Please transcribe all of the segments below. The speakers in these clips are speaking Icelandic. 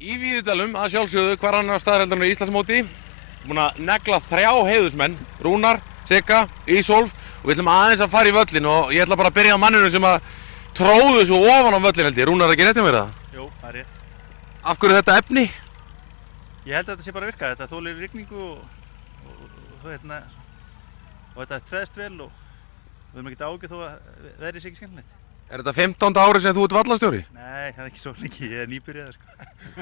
Í Víðidalum, að sjálfsögðu, hvar annar staðarheldur í Íslandsmóti. Búin að negla 3 heiðursmenn, Rúnar, Sigga, Ísólf og við ætlum aðeins að fara í völlin og ég ætla bara að byrja á manninu sem að tróðu svo ofan á völlin held ég. Rúnar, ekki rétt hjá mér það? Jú, það er rétt. Af hverju þetta efni? Ég held að þetta sé bara að virka. Þetta þolir rigningu og þetta treðst vel og við erum ekkert ágjörð þó að veðrið sé ekki skemmtilegt. Er þetta 15. árið sem þú ert vallastjóri? Nei, það er ekki svo lengi, ég er nýbyrjaður sko.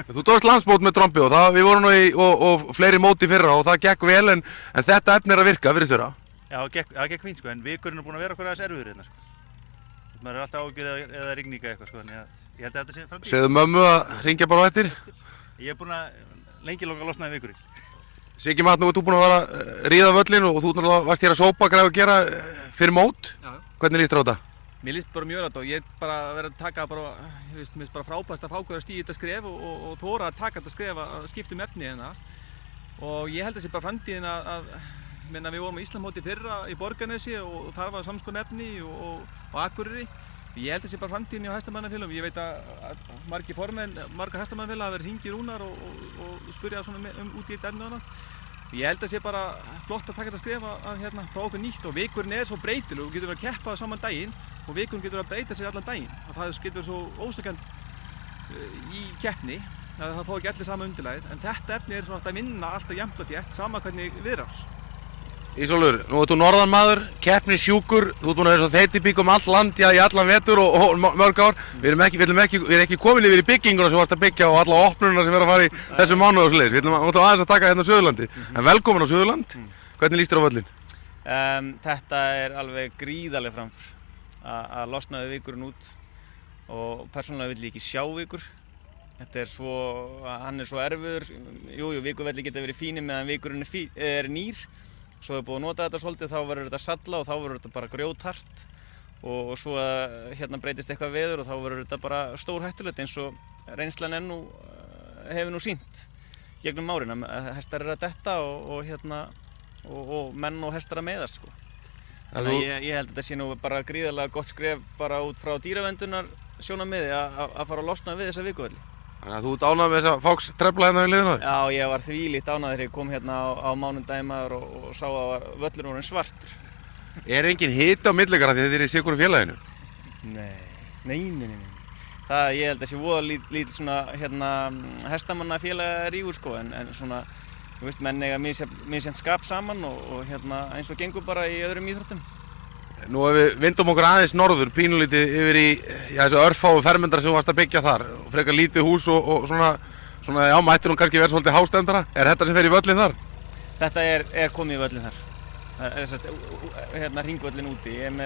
Þú tókst landsmót með trombi og við vorum nú og fleiri móti fyrra og það gekk vel en þetta efni er að virka, virðist vera? Já, það gekk fínt sko, en vikurinn er búin að vera okkur aðeins erfiður hérna sko. Maður er alltaf ágjörð eða rigninga eitthvað sko, en ég held að þetta sé framtíð. Segðu mömmu að hringja bara á eftir? Ég er búin að lengi langa losna í vikurinn. Siggi Matt, nú ert þú búin að vera að ríða völlin og þú varst hér að sópa, græða og gera fyrir mót. Já. Hvernig líst þér á þetta? Mér líst bara mjög vel á þetta og ég bara verið að taka bara, mér finnst bara frábært að fá okkur að stíga þetta skref og þóra að taka þetta skref að skipta um efni hérna. Og ég held að þessi bara framtíðin við vorum á Íslandsmóti fyrra í Borgarnesi og þar var samskonar efni og Akureyri. Ég held að þessi bara framtíðin á hestamannafélögum. Ég veit að margar hestamannafélag hafa verið hringið Rúnar og spurja svona út í þetta efni og annað. Ég held að það sé bara flott að taka þetta skref að prófa okkur nýtt og vikurinn er svo breytileg og getur verið að keppa saman daginn og vikurinn getur að breyta sig allan daginn og það getur svo ósakant í keppni að það fá ekki allir sama undirlagið en þetta efni er svona að vinna alltaf jafnt og þétt sama hvernig viðrar. Ísólfur, nú ert þú norðanmaður, keppnissjúkur, þú ert búin að vera svo þeytibík all land í allan vetur og mörg ár. Við erum ekki komin yfir í bygginguna sem þú ert að byggja og alla opnununa sem er að fara í þessum mánuði og svoleiðis. Við ætlum aðeins að taka hérna á Suðurlandi. En velkomin á Suðurland, hvernig líst þér á völlin? Þetta er alveg gríðarleg framför að losna við vikurinn út og persónulega vill ég ekki sjá vikur. Hann er svo erfiður, vikurvelli geta verið fínir meðan vikurinn er nýr. Svo er búið að nota þetta svolítið, þá verður þetta salla og þá verður þetta bara grjóthart og svo hérna breytist eitthvað veður og þá verður þetta bara stórhættulegt eins og reynslan hefur nú sýnt gegnum árin að hestar eru að detta og menn og hestar að meiðast sko. Þannig að ég held að þetta sé nú bara gríðarlega gott skref bara út frá dýraverndunar sjónarmiði að fara að losna við þessa vikuvelli. Þannig að þú ert ánægð með þessa Fox trefla hérna í liðinu á þér? Já, ég var þvílíkt ánægður þegar ég kom hérna á mánudaginn maður og sá að völlurinn orðinn svartur. Er engin hiti á milli ykkar af því þið eru í sikuru félaginu? Nei. Ég held að það sé voða lítið svona hestamannafélag rígur sko en svona, þú veist, menn eiga misjafnt skap saman og eins og gengur bara í öðrum íþróttum. Nú ef við vindum okkur aðeins norður, pínulítið yfir í þessu örfáu fermetrar sem þú varst að byggja þar og frekar lítið hús og svona mættir hún kannski verið svolítið hástemmdara. Er þetta sem fer í völlin þar? Þetta er komið í völlin þar. Það er hringvöllin úti. Ég er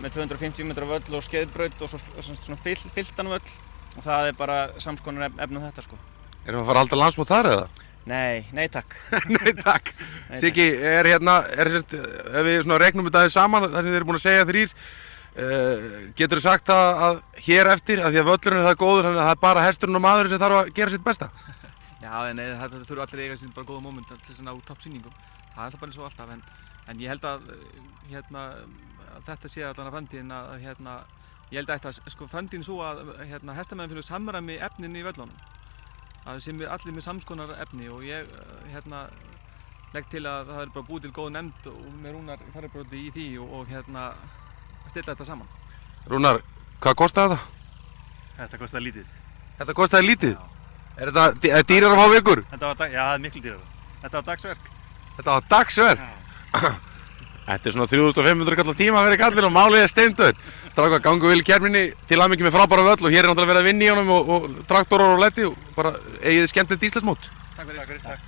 með 250 metra völl og skeiðbraut og svona fylltan völl og það er bara samskonar efni á þetta sko. Erum við að fara að halda landsmót þar eða? Nei takk. Nei takk. Siggi, ef við svona regnum þetta aðeins saman, það sem þið eru búin að segja þrír, getur þú sagt að hér eftir, að því að völlurinn er það góður, þannig að það er bara hesturinn og maðurinn sem þarf að gera sitt besta? Já, nei, þetta þurfa allir eiga sín bara góða móment til þess að ná toppsýningum. Það er alltaf bara eins og alltaf, en ég held að þetta sé allan að framtíðin ég held að framtíðin svo að hestamannafélög samræmi efnin í völlunum. Það sem við allir með samskonar efni og ég legg til að það er bara búið til góð nefnd og með Rúnar fararbróti í því og stilla þetta saman. Rúnar, hvað kostaði þetta? Þetta kostaði lítið. Þetta kostaði lítið? Já. Er þetta dýrar að fá vikur? Já, það er miklu dýrar. Þetta var dagsverk. Þetta var dagsverk? Já. Þetta er svona 3500 kallar tíma að vera í kallinu og málið er steindautt. Strákar, gangu vel í keppninni, til hamingju með frábæra völl og hér er náttúrulega verið að vinna í honum og traktorar og letti og bara eigið þið skemmtilegt Íslandsmót. Takk fyrir. Takk.